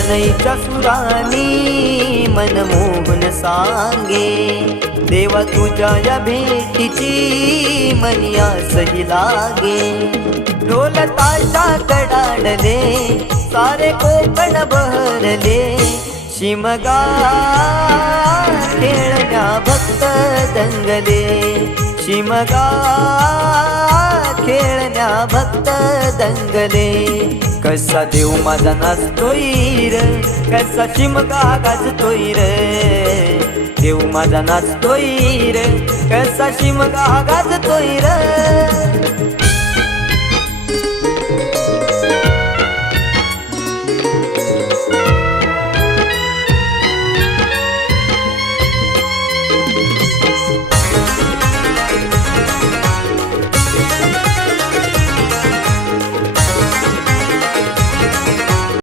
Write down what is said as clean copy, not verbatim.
शनईच्या सुरानी मनमोहन सांगे, देवा तुझ्या या भेटीची मनी आसही लागे. ढोल ताशा कडाडले सारे कोकण बहरले, शिमगा खेळण्या भक्त दंगले, शिमगा खेळण्या भक्त दंगले. कसा देव माझा नाचतोय र, कसा शिमगा गाजतोय र, देव माझा नाचतोय र, कसा शिमगा गाजतोय र.